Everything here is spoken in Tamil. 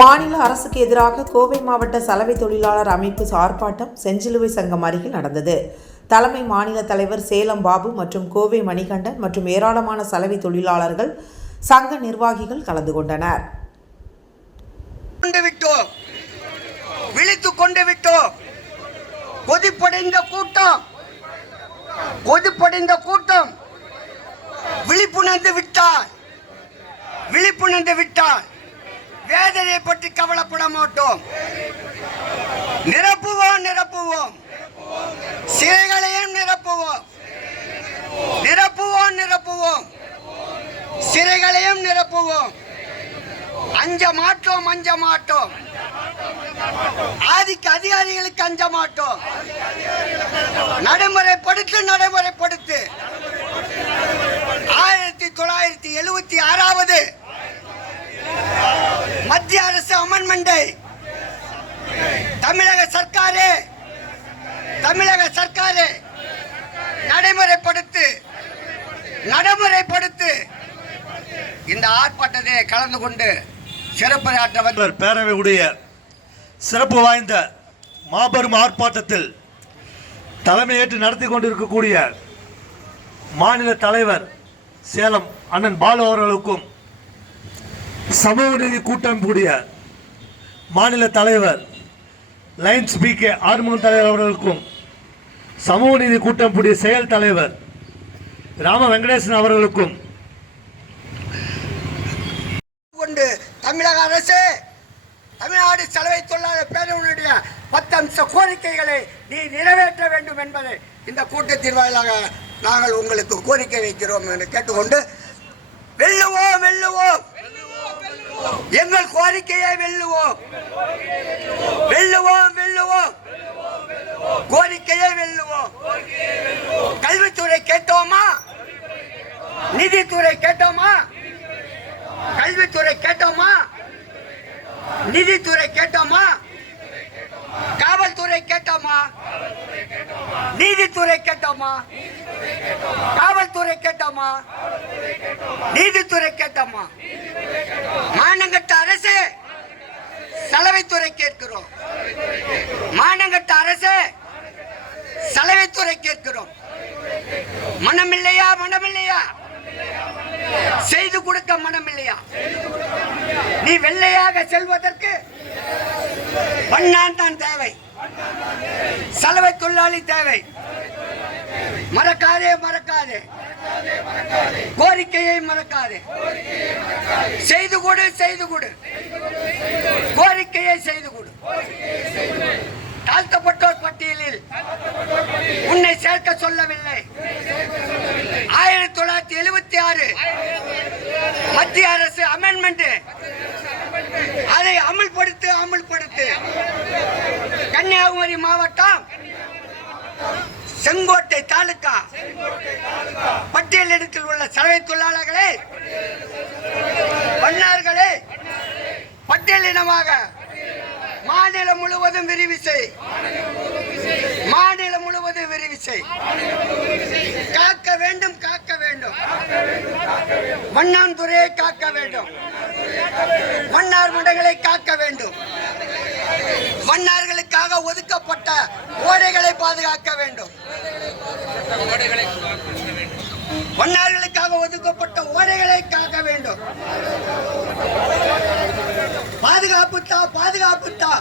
மாநில அரசுக்கு எதிராக கோவை மாவட்ட சலவை தொழிலாளர் அமைப்பு ஆர்ப்பாட்டம் செஞ்சிலுவை சங்கம் அருகில் நடந்தது. தலைமை மாநில தலைவர் சேலம் பாபு மற்றும் கோவை மணிகண்டன் மற்றும் ஏராளமான சலவை தொழிலாளர்கள் சங்க நிர்வாகிகள் கலந்து கொண்டனர். கொண்டு கொண்டு விட்டோம். கொதிப்படைந்த கூட்டம். கொதிப்படைந்த கூட்டம். விழிப்புணர்ந்து விட்டார். விழிப்புணர்ந்து விட்டார். வேதனை பற்றி கவலைப்பட மாட்டோம். நிரப்புவோம் நிரப்புவோம். சிறைகளையும் நிரப்புவோம். நிரப்புவோம் நிரப்புவோம். சிறைகளையும் நிரப்புவோம். அஞ்ச மாட்டோம் அஞ்ச மாட்டோம். ஆதிக்க அதிகாரிகளுக்கு அஞ்ச மாட்டோம். நடைமுறைப்படுத்து நடைமுறைப்படுத்து. ஆயிரத்தி தொள்ளாயிரத்தி எழுபத்தி ஆறாவது மத்திய அரசு அமன்மெண்டை தமிழக சர்க்காரே. தமிழக சர்க்காரே. நடைமுறைப்படுத்து. நடைமுறைப்படுத்து. இந்த ஆர்ப்பாட்டத்தை கலந்து கொண்டு சிறப்பு வந்த பேரவையுடைய சிறப்பு வாய்ந்த மாபெரும் ஆர்ப்பாட்டத்தில் தலைமையேற்று நடத்தி கொண்டிருக்கக்கூடிய மாநில தலைவர் சேலம் அண்ணன் பாலு அவர்களுக்கும் சமூக நீதி கூட்டம் கூடிய மாநில தலைவர் லைன்ஸ் பி கே ஆறுமுகன் தலைவர் அவர்களுக்கும் சமூக நீதி கூட்டம் கூடிய செயல் தலைவர் ராம வெங்கடேசன் அவர்களுக்கும். கொண்டு தமிழக அரசு தமிழ்நாடு செலவை தொழிலாளர் பேரவனுடைய பத்து அம்ச கோரிக்கைகளை நீ நிறைவேற்ற வேண்டும் என்பதை இந்த கூட்டத்தின் வாயிலாக நாங்கள் உங்களுக்கு கோரிக்கை வைக்கிறோம் என்று கேட்டுக்கொண்டு வெல்லுவோம் வெல்லுவோம். எங்கள் கோரிக்கையை வெல்லுவோம். வெல்லுவோம் வெல்லுவோம். கோரிக்கையை வெல்லுவோம். கல்வித்துறை கேட்டோமா? நிதித்துறை கேட்டோமா? கல்வித்துறை கேட்டோமா? நிதித்துறை கேட்டோமா? காவல்துறை கேட்டோமா? நீதித்துறை கேட்டோமா? காவல்துறை கேட்டோமா? நீதித்துறை கேட்டோமா? மானங்கட்ட அரசு சலவைத்துறை கேட்கிறோம். மானங்கட்ட அரசு சலவைத்துறை கேட்கிறோம். மனமில்லையா மனமில்லையா? செய்து கொடுக்க மனமில்லையா? நீ வெள்ளையாக செல்வதற்கு வண்ணான் தான் தேவை. சலவை தொழிலாளி தேவை. மறக்காதே மறக்காதே. கோரிக்கையை மறக்காதே. செய்து கொடு செய்து கொடு. கோரிக்கையை செய்து கொடு. தாழ்த்தப்பட்டோர் பட்டியலில் உன்னை சேர்க்க சொல்லவில்லை. ஆயிரத்தி தொள்ளாயிரத்தி எழுபத்தி ஆறு மத்திய அரசு அமெண்ட்மெண்ட் அதை அமல்படுத்து அமல்படுத்து. கன்னியாகுமரி மாவட்டம் செங்கோட்டை தாலுகா. பட்டியலிடத்தில் உள்ள சலவை தொழிலாளர்களே மன்னார்களே பட்டியலினமாக மாநிலம் முழுவதும் விரிவு செய். மாநிலம் முழுவதும் விரிவு செய். காக்க வேண்டும் காக்க வேண்டும். மண்ணாந்துறையை காக்க வேண்டும். மன்னார் மண்டங்களை காக்க வேண்டும். மன்னார்கள் மன்னார்களுக்காக ஒதுக்கப்பட்ட ஓடைகளை பாதுகாக்க வேண்டும். மன்னார்களுக்காக ஒதுக்கப்பட்ட ஓடைகளை காக்க வேண்டும். பாதுகாப்பு தா பாதுகாப்பு தா